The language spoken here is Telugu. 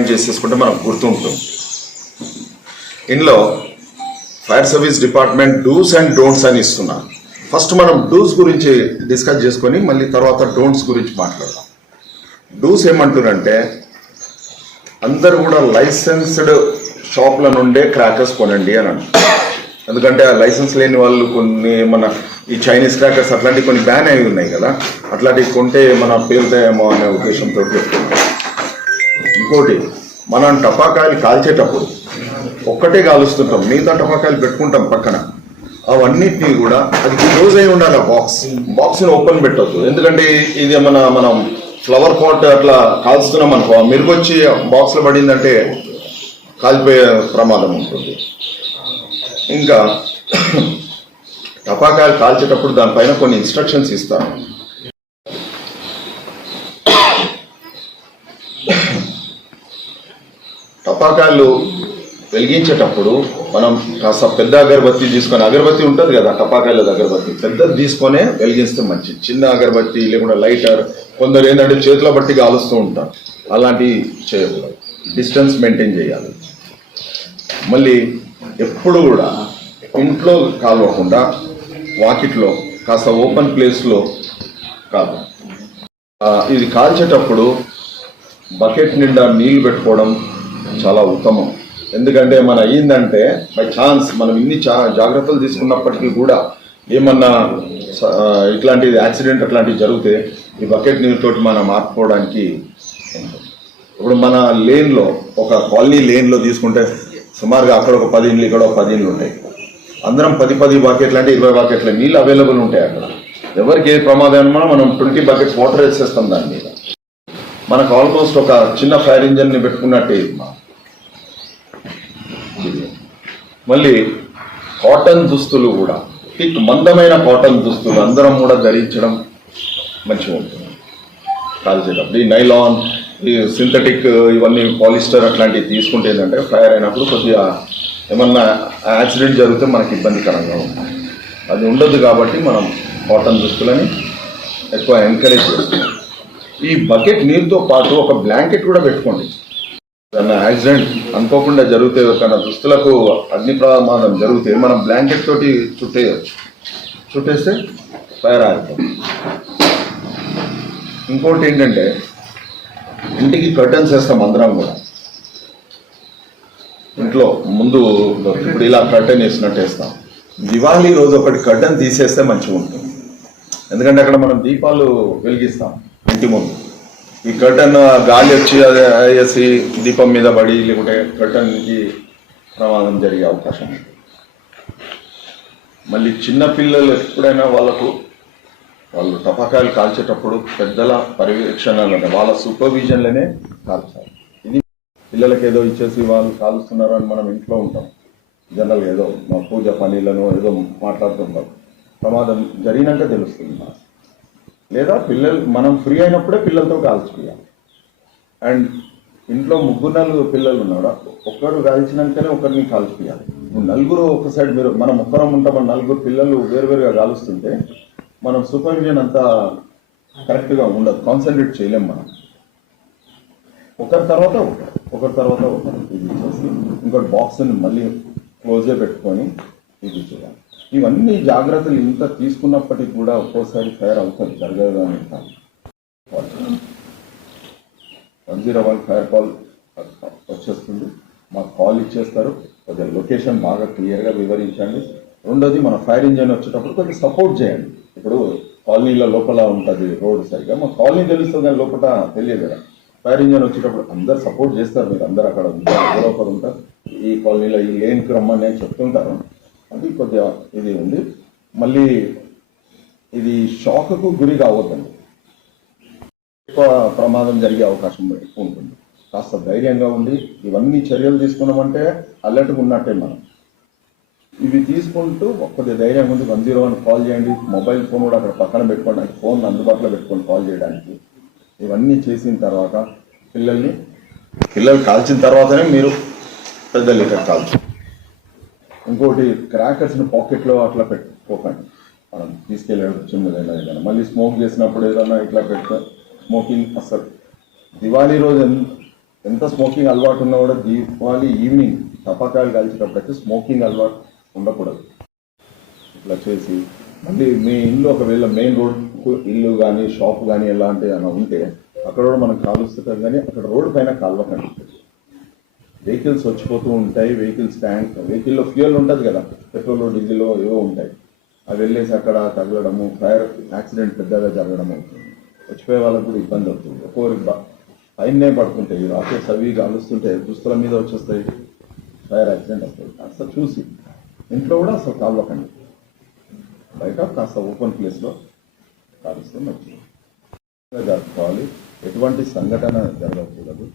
రిమైండ్ చేసేసుకుంటే మనకు గుర్తుంటుంది. ఇందులో fire service department dos and don'ts అని ఇస్తున్నారు. ఫస్ట్ మనం డూస్ గురించి డిస్కస్ చేసుకొని మళ్ళీ తర్వాత డోంట్స్ గురించి మాట్లాడదాం. డూస్ ఏమంటున్నారంటే అందరు కూడా లైసెన్స్డ్ షాప్ల నుండే క్రాకర్స్ కొనండి అని అంటారు. ఎందుకంటే ఆ లైసెన్స్ లేని వాళ్ళు కొన్ని మన ఈ చైనీస్ క్రాకర్స్ అట్లాంటివి కొన్ని బ్యాన్ అయి ఉన్నాయి కదా, అట్లాంటివి కొంటే మన పేలుతాయేమో అనే ఉద్దేశంతో చెప్తున్నాం. ఇంకోటి, మనం టపాకాయలు కాల్చేటప్పుడు ఒక్కటే కాలుస్తుంటాం, మిగతా టపాకాయలు పెట్టుకుంటాం పక్కన. అవన్నిటినీ కూడా అది క్లోజ్ అయి ఉండాలి. ఆ బాక్స్ని ఓపెన్ పెట్టద్దు. ఎందుకంటే ఇది మనం ఫ్లవర్ పాట్ అట్లా కాల్చుతున్నాం అనుకో, మెరుగొచ్చి బాక్స్లో పడిందంటే కాలిపోయే ప్రమాదం ఉంటుంది. ఇంకా టపాకాయలు కాల్చేటప్పుడు దానిపైన కొన్ని ఇన్స్ట్రక్షన్స్ ఇస్తాను. టపాకాయలు వెలిగించేటప్పుడు మనం కాస్త పెద్ద అగరబత్తి తీసుకొని, అగరబత్తి ఉంటుంది కదా టపాకాయల అగరబత్తి, పెద్దది తీసుకొనే వెలిగిస్తే మంచిది. చిన్న అగరబత్తి లేకుండా లైటర్, కొందరు ఏంటంటే చేతిలో బట్టి కాలుస్తూ ఉంటారు, అలాంటివి చేయకూడదు. డిస్టెన్స్ మెయింటైన్ చేయాలి. మళ్ళీ ఎప్పుడు కూడా ఇంట్లో కాలవకుండా వాకిట్లో కాస్త ఓపెన్ ప్లేస్లో కాదు. ఇది కాల్చేటప్పుడు బకెట్ నిండా నీళ్లు పెట్టుకోవడం చాలా ఉత్తమం. ఎందుకంటే అయ్యిందంటే బై ఛాన్స్ మనం ఇన్ని జాగ్రత్తలు తీసుకున్నప్పటికీ కూడా ఏమన్నా ఇట్లాంటి యాక్సిడెంట్ అట్లాంటివి జరిగితే ఈ బకెట్ నీళ్ళతోటి మనం ఆపుకోవడానికి ఉంటుంది. ఇప్పుడు మన లేన్లో ఒక కాలనీ లేన్లో తీసుకుంటే సుమారుగా అక్కడ ఒక 10 ఇండ్లు, ఇక్కడ ఒక 10 ఇండ్లు ఉంటాయి. అందరం 10 బకెట్లు అంటే 20 బకెట్ల నీళ్ళు అవైలబుల్ ఉంటాయి అక్కడ. ఎవరికి ఏ ప్రమాదం మనం 20 బకెట్స్ వాటర్ వేసేస్తాం దాని మీద. మనకు ఆల్మోస్ట్ ఒక చిన్న ఫైర్ ఇంజన్ని పెట్టుకున్నట్టే. మళ్ళీ కాటన్ దుస్తులు కూడా, థిక్ మందమైన కాటన్ దుస్తులు అందరం కూడా ధరించడం మంచిగా ఉంటుంది కాల్చేటప్పుడు. ఈ నైలాన్, ఈ సింథటిక్, ఇవన్నీ పాలిస్టర్ అట్లాంటివి తీసుకుంటే ఏంటంటే ఫైర్ అయినప్పుడు కొద్దిగా ఏమన్నా యాక్సిడెంట్ జరిగితే మనకి ఇబ్బందికరంగా ఉంటుంది. అది ఉండదు కాబట్టి మనం కాటన్ దుస్తులని ఎక్కువ ఎంకరేజ్ చేస్తున్నాం. ఈ బకెట్ నీరుతో పాటు ఒక బ్లాంకెట్ కూడా పెట్టుకోండి. ఏదన్నా యాక్సిడెంట్ అనుకోకుండా జరిగితే, ఒక దుస్తులకు అగ్ని ప్రమాదం జరిగితే మనం బ్లాంకెట్ తోటి చుట్టేయచ్చు. చుట్టేస్తే ఫైర్ ఆగిపోతుంది. ఇంకోటి ఏంటంటే ఇంటికి కర్టన్స్ వేస్తాం అందరం కూడా. ఇంట్లో ముందు ఇప్పుడు ఇలా కర్టన్ వేసినట్టు వేస్తాం. దివాళీ రోజు ఒకటి కర్టన్ తీసేస్తే మంచిగా ఉంటుంది. ఎందుకంటే అక్కడ మనం దీపాలు వెలిగిస్తాం ఇంటి ముందు. ఈ కర్టన్ గాలి వచ్చి అదే వేసి దీపం మీద పడి లేకుంటే కర్టన్కి ప్రమాదం జరిగే అవకాశం ఉంది. మళ్ళీ చిన్నపిల్లలు ఎప్పుడైనా వాళ్ళు టపాకాయలు కాల్చేటప్పుడు పెద్దల పర్యవేక్షణలోనే, వాళ్ళ సూపర్విజన్లోనే కాల్చాలి. ఇది పిల్లలకి ఏదో ఇచ్చేసి వాళ్ళు కాలుస్తున్నారు అని మనం ఇంట్లో ఉంటాం, జనరల్గా ఏదో మా పూజ పనులను ఏదో మాట్లాడుతుంటాం. ప్రమాదం జరిగినాక తెలుస్తుంది. లేదా మనం ఫ్రీ అయినప్పుడే పిల్లలతో కాల్చుకోవాలి. అండ్ ఇంట్లో 3-4 పిల్లలు ఉన్నారా, ఒక్కరు కాల్చినాకనే ఒకరిని కాల్చుకోవాలి. నలుగురు ఒక సైడ్, మనం ఒక్కరం ఉంటాం, 4 పిల్లలు వేరువేరుగా కాలుస్తుంటే మనం సూపర్విజన్ అంతా కరెక్ట్గా ఉండదు, కాన్సన్ట్రేట్ చేయలేం. మనం ఒకరి తర్వాత ఒకరు ఇది చేసి ఇంకోటి బాక్స్ని మళ్ళీ క్లోజ్గా పెట్టుకొని ఇది చేయాలి. ఇవన్నీ జాగ్రత్తలు ఇంత తీసుకున్నప్పటికీ కూడా ఒక్కోసారి ఫైర్ అవుతుంది, జరగదని కాదు. 101 ఫైర్ కాల్ వచ్చేస్తుంది, మాకు కాల్ ఇచ్చేస్తారు. కొద్దిగా లొకేషన్ బాగా క్లియర్గా వివరించండి. రెండోది, మన ఫైర్ ఇంజన్ వచ్చేటప్పుడు కొద్దిగా సపోర్ట్ చేయండి. ఇప్పుడు కాలనీల లోపల ఉంటుంది రోడ్ సరిగ్గా, మా కాలనీ తెలుస్తుంది కానీ లోపల తెలియదు కదా. ఫైర్ ఇంజన్ వచ్చేటప్పుడు అందరు సపోర్ట్ చేస్తారు, మీరు అందరు అక్కడ ఉంటారు, ఒకరు ఉంటారు, ఈ కాలనీలో ఈ లేన్కి రమ్మని నేను చెప్తుంటారు. అది కొద్దిగా ఇది ఉంది. మళ్ళీ ఇది షాక్కు గురి కావద్దండి, ఎక్కువ ప్రమాదం జరిగే అవకాశం ఎక్కువ ఉంటుంది. కాస్త ధైర్యంగా ఉండి ఇవన్నీ చర్యలు తీసుకున్నామంటే అలర్ట్గా ఉన్నట్టే. మనం ఇవి తీసుకుంటూ కొద్దిగా ధైర్యంగా ఉంది 101 కాల్ చేయండి. మొబైల్ ఫోన్ కూడా అక్కడ పక్కన పెట్టుకోవడానికి, ఫోన్ అందుబాటులో పెట్టుకొని కాల్ చేయడానికి. ఇవన్నీ చేసిన తర్వాత పిల్లలు కాల్చిన తర్వాతనే మీరు పెద్ద లీటర్ కాల్చు. ఇంకోటి, క్రాకర్స్ని పాకెట్లో అట్లా పెట్టుకోకండి. మనం తీసుకెళ్ళేటప్పుడు చిన్నదైనా ఏదైనా మళ్ళీ స్మోక్ చేసినప్పుడు ఏదైనా ఇట్లా స్మోకింగ్ అసలు. దివాళీ రోజు ఎంత స్మోకింగ్ అలవాటు ఉన్నా కూడా దీపావళి ఈవినింగ్ టపాకాయలు కాల్చేటప్పుడైతే స్మోకింగ్ అలవాటు ఉండకూడదు. ఇట్లా చేసి మళ్ళీ మీ ఇల్లు ఒకవేళ మెయిన్ రోడ్ ఇల్లు కానీ షాప్ కానీ ఎలాంటి అలా ఉంటే అక్కడ కూడా మనం కాలుస్తుంటాం, కానీ అక్కడ రోడ్డు పైన కాల్వకండి. వెహికల్స్ వచ్చిపోతూ ఉంటాయి, వెహికల్స్ ట్యాంక్ వెహికల్లో ఫ్యూయల్ ఉంటుంది కదా, పెట్రోల్ డీజిల్ ఏవో ఉంటాయి, అవి వెళ్ళేసి అక్కడ తగలడము, ఫైర్ యాక్సిడెంట్ పెద్దగా జరగడం అవుతుంది. వచ్చిపోయే వాళ్ళకు కూడా ఇబ్బంది అవుతుంది. ఒక్కొక్కరికి పైనే పడుతుంటాయి, రాకెట్స్ అవి కాలుస్తుంటే దుస్తుల మీద వచ్చేస్తాయి, ఫైర్ యాక్సిడెంట్ వస్తుంది. అసలు చూసి ఇంట్లో కూడా అసలు కాల్వకండి, బయట కాస్త ఓపెన్ ప్లేస్లో కాలుస్తే మంచిది జరుపుకోవాలి. ఎటువంటి సంఘటన జరగకూడదు.